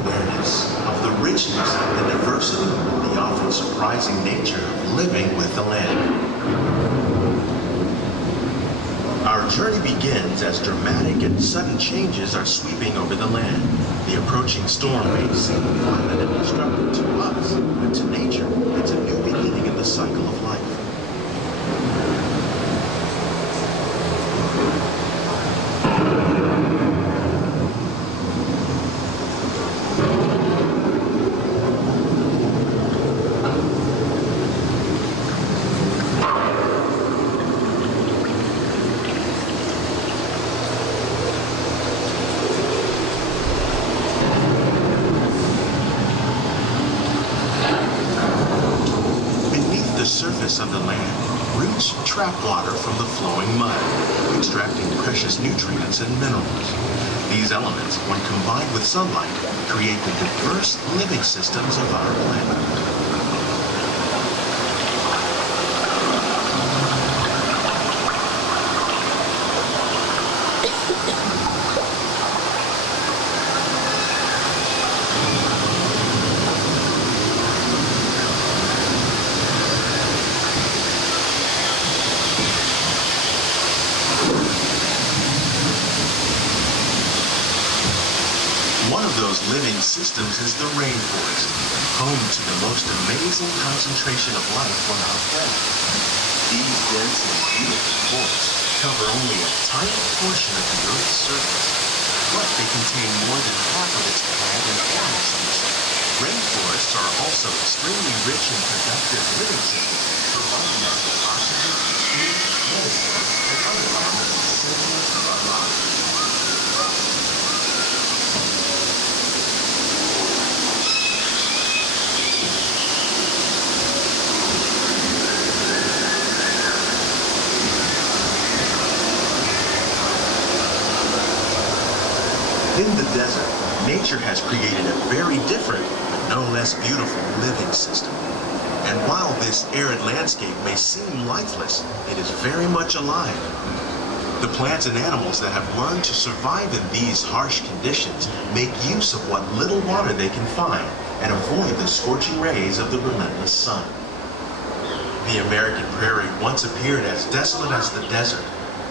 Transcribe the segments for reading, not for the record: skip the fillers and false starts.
awareness of the richness, the diversity, the often surprising nature of living with the land. Our journey begins as dramatic and sudden changes are sweeping over the land. The approaching storm may seem violent and destructive to us, but to nature, it's a new beginning in the cycle of life. Of the land, roots trap water from the flowing mud, extracting precious nutrients and minerals. These elements, when combined with sunlight, create the diverse living systems of our planet. One of those living systems is the rainforest, home to the most amazing concentration of life on our planet. These dense and beautiful forests cover only a tiny portion of the Earth's surface, but they contain more than half of its plant and animal species. Rainforests are also extremely rich and productive living systems, providing us with oxygen, food, medicine, and other elements essential to our lives. In the desert, nature has created a very different, but no less beautiful living system. And while this arid landscape may seem lifeless, it is very much alive. The plants and animals that have learned to survive in these harsh conditions make use of what little water they can find and avoid the scorching rays of the relentless sun. The American prairie once appeared as desolate as the desert,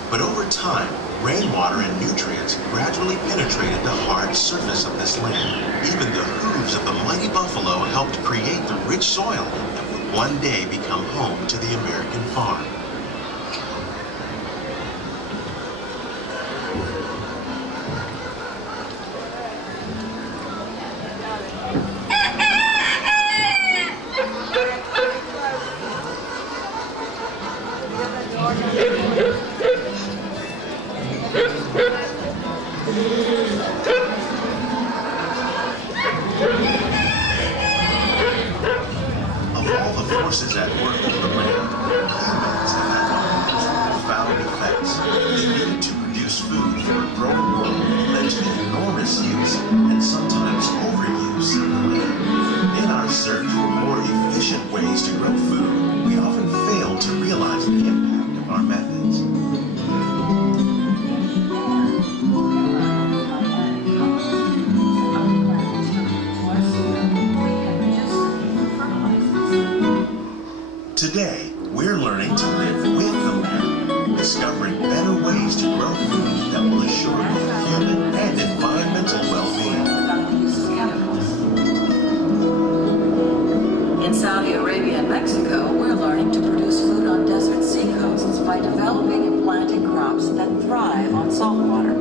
but over time, rainwater and nutrients gradually penetrated the hard surface of this land. Even the hooves of the mighty buffalo helped create the rich soil that would one day become home to the American farm. Of all the forces at work in the land, humans have had one of the most profound effects. The need to produce food for a growing world led to the enormous use and sometimes overuse of the land. In our search for more efficient ways to grow food, we often fail to realize the impact of our methods. Today, we're learning to live with the land, discovering better ways to grow food that will assure both human and environmental well-being. In Saudi Arabia and Mexico, we're learning to produce food on desert seacoasts by developing and planting crops that thrive on salt water.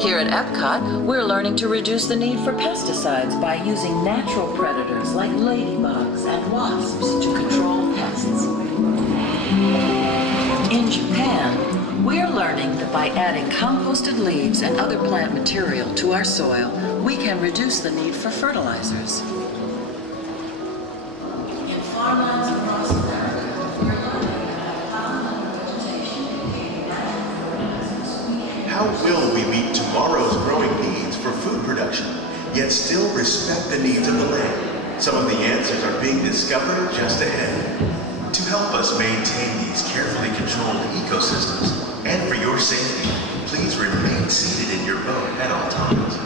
Here at Epcot, we're learning to reduce the need for pesticides by using natural predators like ladybugs and wasps to control pests. In Japan, we're learning that by adding composted leaves and other plant material to our soil, we can reduce the need for fertilizers. In farmlands across America, we're learning about how vegetation became natural. How will we meet tomorrow's growing needs for food production, yet still respect the needs of the land? Some of the answers are being discovered just ahead. To help us maintain these carefully controlled ecosystems, and for your safety, please remain seated in your boat at all times.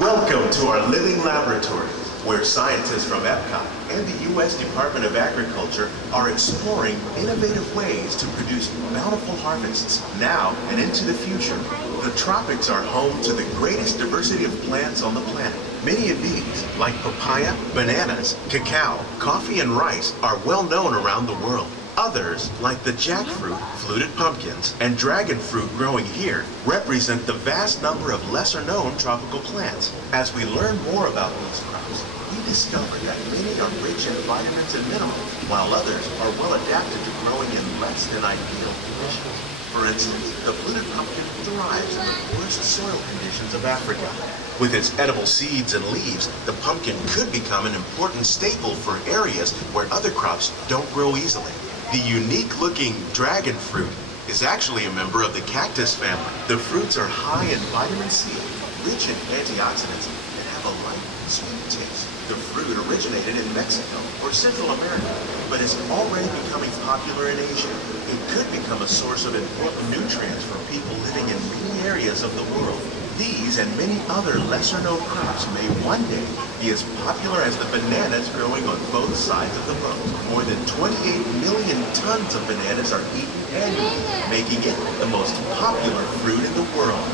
Welcome to our living laboratory, where scientists from Epcot and the U.S. Department of Agriculture are exploring innovative ways to produce bountiful harvests now and into the future. The tropics are home to the greatest diversity of plants on the planet. Many of these, like papaya, bananas, cacao, coffee, and rice, are well known around the world. Others, like the jackfruit, fluted pumpkins, and dragon fruit growing here, represent the vast number of lesser-known tropical plants. As we learn more about these crops, we discover that many are rich in vitamins and minerals, while others are well adapted to growing in less than ideal conditions. For instance, the fluted pumpkin thrives in the worst soil conditions of Africa. With its edible seeds and leaves, the pumpkin could become an important staple for areas where other crops don't grow easily. The unique-looking dragon fruit is actually a member of the cactus family. The fruits are high in vitamin C, rich in antioxidants, and have a light and sweet taste. The fruit originated in Mexico or Central America, but is already becoming popular in Asia. It could become a source of important nutrients for people living in many areas of the world. These and many other lesser-known crops may one day be as popular as the bananas growing on both sides of the boat. More than 28 million tons of bananas are eaten annually, making it the most popular fruit in the world.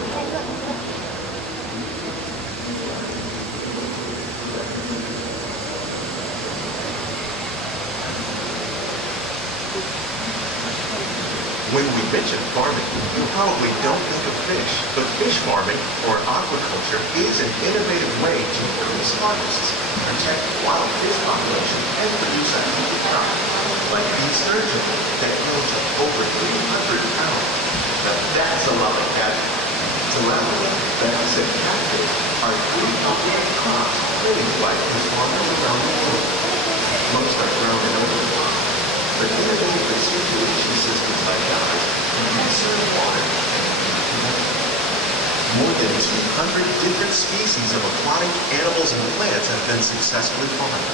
When we mention farming, you probably don't think of fish, but fish farming, or aquaculture, is an innovative way to increase harvests, protect wild fish populations, and produce a healthy crop, like these sturgeon that grow to over 300 pounds. Now that's a lot of catch. Tilapia, bass, and catfish are three popular crops raised by fish farmers around the world. Most are grown in open water, but innovative recirculation systems like ours can conserve water and connect. More than 200 different species of aquatic animals and plants have been successfully farmed.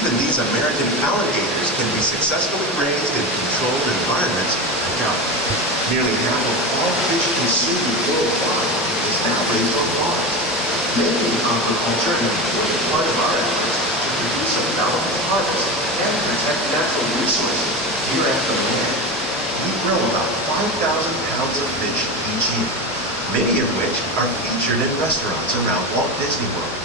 Even these American alligators can be successfully raised in controlled environments. Now, nearly half of all fish consumed worldwide is now raised on farms. Making aquaculture an important part of our efforts to produce a bountiful harvest and protect natural resources here at the land. We grow about 5,000 pounds of fish each year, many of which are featured in restaurants around Walt Disney World.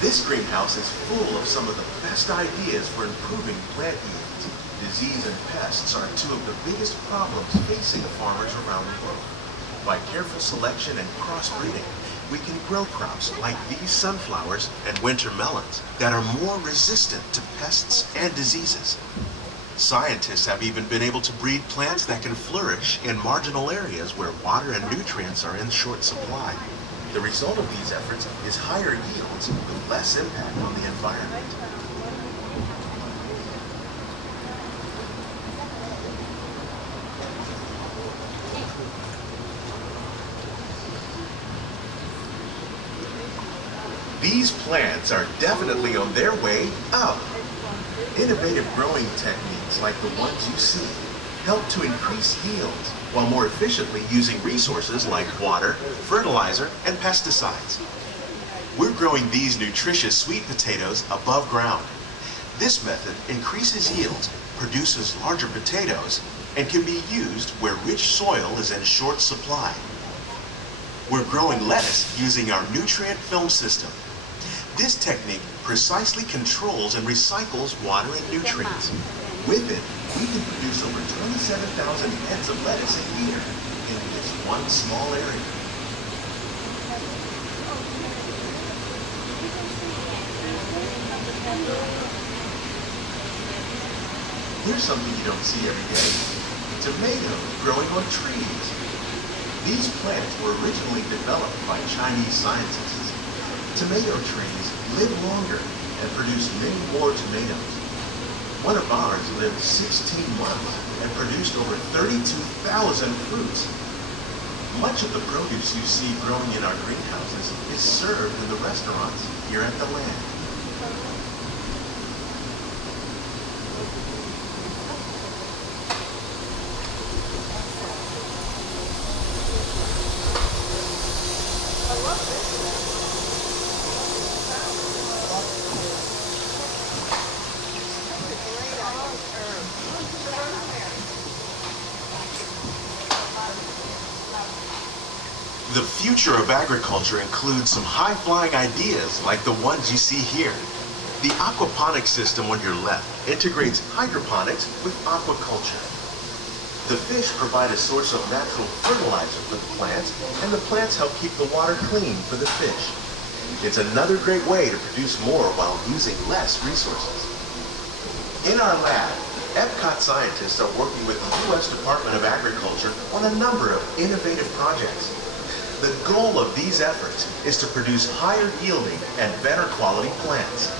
This greenhouse is full of some of the best ideas for improving plant yields. Disease and pests are two of the biggest problems facing farmers around the world. By careful selection and crossbreeding, we can grow crops like these sunflowers and winter melons that are more resistant to pests and diseases. Scientists have even been able to breed plants that can flourish in marginal areas where water and nutrients are in short supply. The result of these efforts is higher yields with less impact on the environment. These plants are definitely on their way up. Innovative growing techniques like the ones you see help to increase yields while more efficiently using resources like water, fertilizer, and pesticides. We're growing these nutritious sweet potatoes above ground. This method increases yields, produces larger potatoes, and can be used where rich soil is in short supply. We're growing lettuce using our nutrient film system. This technique precisely controls and recycles water and nutrients. With it, we can produce over 27,000 heads of lettuce a year in just one small area. Here's something you don't see every day. Tomatoes growing on trees. These plants were originally developed by Chinese scientists. Tomato trees live longer and produce many more tomatoes. One of ours lived 16 months and produced over 32,000 fruits. Much of the produce you see growing in our greenhouses is served in the restaurants here at the Land. The future of agriculture includes some high-flying ideas like the ones you see here. The aquaponics system on your left integrates hydroponics with aquaculture. The fish provide a source of natural fertilizer for the plants, and the plants help keep the water clean for the fish. It's another great way to produce more while using less resources. In our lab, Epcot scientists are working with the U.S. Department of Agriculture on a number of innovative projects. The goal of these efforts is to produce higher yielding and better quality plants.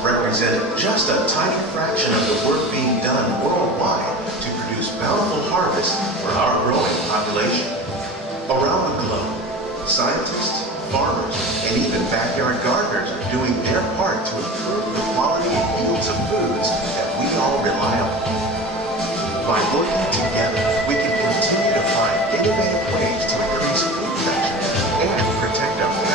Represent just a tiny fraction of the work being done worldwide to produce bountiful harvests for our growing population. Around the globe, scientists, farmers, and even backyard gardeners are doing their part to improve the quality and yields of foods that we all rely on. By working together, we can continue to find innovative ways to increase food production and protect our